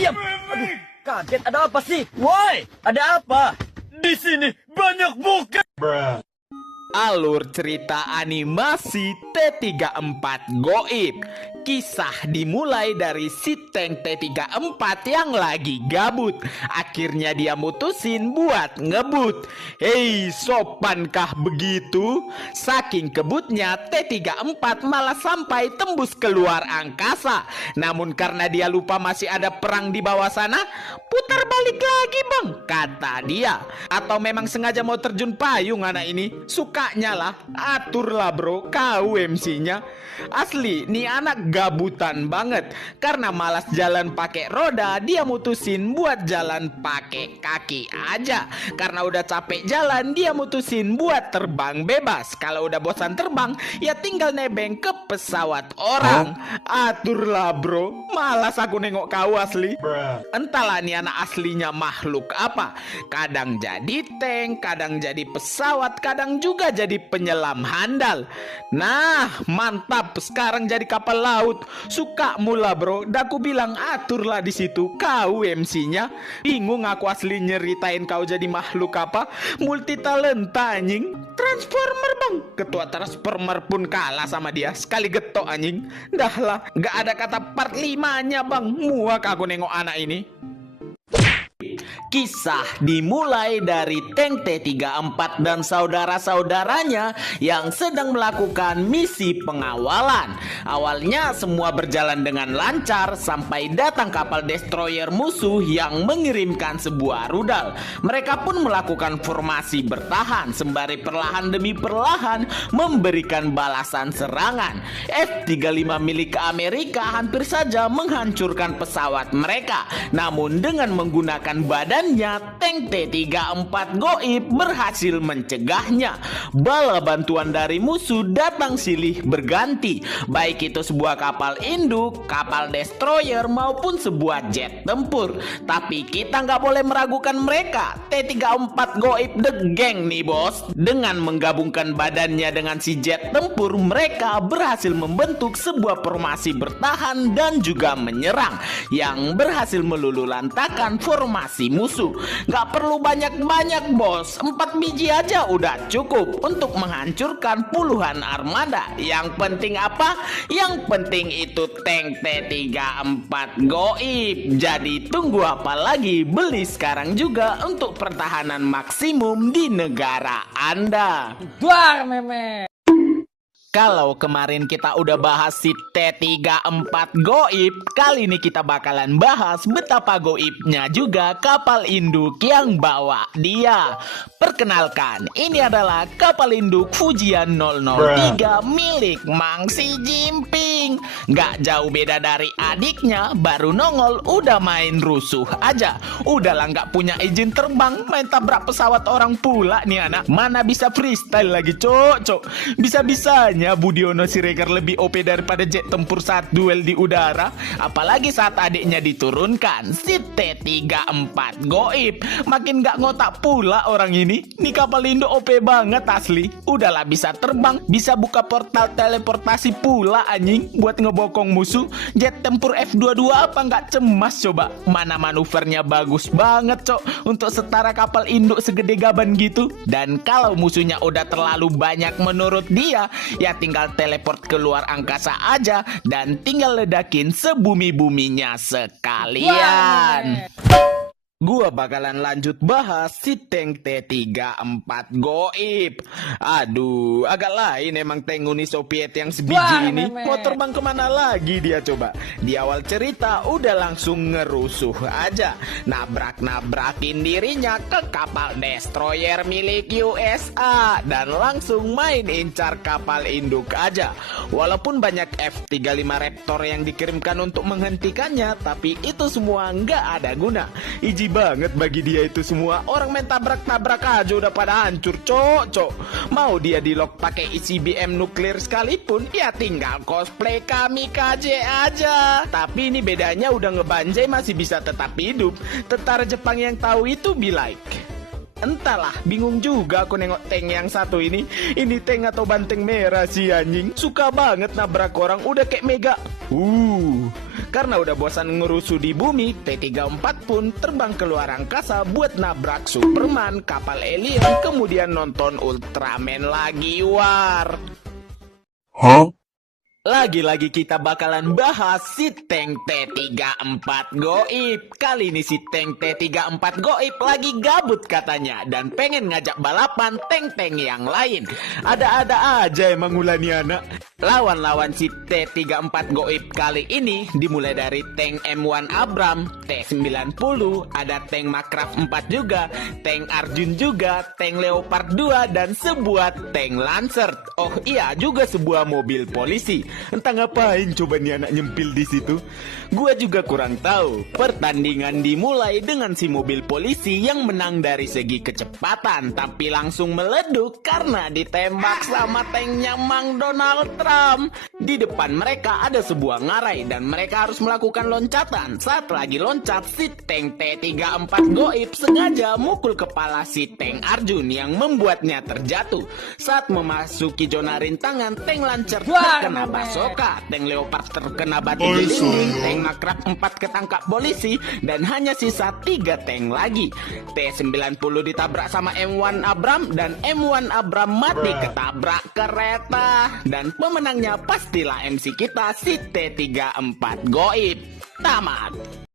ayam. Aduh, kaget, ada apa sih? Woi, ada apa? Di sini banyak bukan. Alur cerita animasi T34 Goib. Kisah dimulai dari si Tank T34 yang lagi gabut. Akhirnya dia mutusin buat ngebut. Hei, sopankah begitu? Saking kebutnya, T34 malah sampai tembus keluar angkasa. Namun karena dia lupa masih ada perang di bawah sana, putar balik lagi bang, kata dia. Atau memang sengaja mau terjun payung anak ini? Sukanya lah, aturlah bro, kau MC-nya. Asli, nih anak gabutan banget. Karena malas jalan pakai roda, dia mutusin buat jalan pakai kaki aja. Karena udah capek jalan, dia mutusin buat terbang bebas. Kalau udah bosan terbang, ya tinggal nebeng ke pesawat orang. Aturlah bro, malas aku nengok kau asli. Entahlah nih anak aslinya makhluk apa. Kadang jadi tank, kadang jadi pesawat, kadang juga jadi penyelam handal. Nah, mantap, sekarang jadi kapal laut. Suka mula bro, daku bilang aturlah di situ kau MC-nya. Bingung aku asli nyeritain kau jadi makhluk apa. Multi talenta anjing. Transformer bang. Ketua Transformer pun kalah sama dia. Sekali getok anjing. Dah lah, gak ada kata part 5-nya bang. Muak aku nengok anak ini. Kisah dimulai dari Tank T34 dan saudara-saudaranya yang sedang melakukan misi pengawalan. Awalnya semua berjalan dengan lancar sampai datang kapal destroyer musuh yang mengirimkan sebuah rudal. Mereka pun melakukan formasi bertahan sembari perlahan demi perlahan memberikan balasan serangan. F-35 milik Amerika hampir saja menghancurkan pesawat mereka. Namun dengan menggunakan badannya, Tank T34 Goib berhasil mencegahnya. Bala bantuan dari musuh datang silih berganti, baik itu sebuah kapal induk, kapal destroyer maupun sebuah jet tempur. Tapi kita nggak boleh meragukan mereka. T34 Goib the gang nih bos. Dengan menggabungkan badannya dengan si jet tempur, mereka berhasil membentuk sebuah formasi bertahan dan juga menyerang yang berhasil meluluhlantakkan formasi musuh. Gak perlu banyak-banyak bos, 4 biji aja udah cukup untuk menghancurkan puluhan armada. Yang penting apa? Yang penting itu tank T34 Goib. Jadi tunggu apa lagi? Beli sekarang juga untuk pertahanan maksimum di negara Anda. Duar meme. Kalau kemarin kita udah bahas si T34 Goib, kali ini kita bakalan bahas betapa goibnya juga kapal induk yang bawa dia. Perkenalkan, ini adalah kapal induk Fujian 003 milik Mang Xi Jinping. Gak jauh beda dari adiknya, baru nongol udah main rusuh aja. Udahlah gak punya izin terbang, main tabrak pesawat orang pula nih anak. Mana bisa freestyle lagi cok. Bisa-bisanya Budiono Siregar lebih OP daripada jet tempur saat duel di udara. Apalagi saat adiknya diturunkan, si T34 Goib. Makin gak ngotak pula orang ini. Nih kapal Indo OP banget asli. Udahlah bisa terbang, bisa buka portal teleportasi pula anjing buat ngebokong musuh. Jet tempur F-22 apa gak cemas coba. Mana manuvernya bagus banget cok untuk setara kapal induk segede gaban gitu. Dan kalau musuhnya udah terlalu banyak menurut dia, ya tinggal teleport keluar angkasa aja dan tinggal ledakin sebumi-buminya sekalian. Gua bakalan lanjut bahas si tank T34 Goib. Aduh, agak lain emang tank Uni Soviet yang sebiji ini. Mau terbang kemana lagi dia coba? Di awal cerita udah langsung ngerusuh aja. Nabrak-nabrakin dirinya ke kapal destroyer milik USA. Dan langsung main incar kapal induk aja. Walaupun banyak F-35 Raptor yang dikirimkan untuk menghentikannya, tapi itu semua nggak ada guna. Banget bagi dia itu semua. Orang main tabrak-tabrak aja udah pada hancur cok. Mau dia di lock pakai ICBM nuklir sekalipun, ya tinggal cosplay kamikaze aja. Tapi ini bedanya udah ngebanjai masih bisa tetap hidup. Tentara Jepang yang tahu itu be like. Entahlah, bingung juga aku nengok tank yang satu ini. Ini tank atau banteng merah sih anjing. Suka banget nabrak orang udah kayak mega. Karena udah bosan ngerusuh di bumi, T-34 pun terbang keluar angkasa buat nabrak Superman, kapal alien, kemudian nonton Ultraman lagi, war. Lagi-lagi kita bakalan bahas si tank T-34 Goib. Kali ini si tank T-34 Goib lagi gabut katanya dan pengen ngajak balapan tank-tank yang lain. Ada-ada aja emang ulani anak. Lawan-lawan si T-34 Goib kali ini dimulai dari tank M1 Abram, T-90, ada tank Makraf 4 juga, tank Arjun juga, tank Leopard 2, dan sebuah tank Lancer. Oh iya, juga sebuah mobil polisi. Entah ngapain coba nih anak nyempil di situ. Gua juga kurang tahu. Pertandingan dimulai dengan si mobil polisi yang menang dari segi kecepatan, tapi langsung meleduk karena ditembak sama tanknya Mang Donald Trump. Di depan mereka ada sebuah ngarai dan mereka harus melakukan loncatan. Saat lagi loncat, si tank T-34 Goib sengaja mukul kepala si tank Arjun yang membuatnya terjatuh. Saat memasuki zona rintangan, tank Lancer terkena basoka, tank Leopard terkena batu di dinding, tank Makraf 4 ketangkap polisi, dan hanya sisa 3 tank lagi. T-90 ditabrak sama M1 Abram dan M1 Abram mati ketabrak kereta. Dan pemenangnya pastilah MC kita si T-34 Goib. Tamat.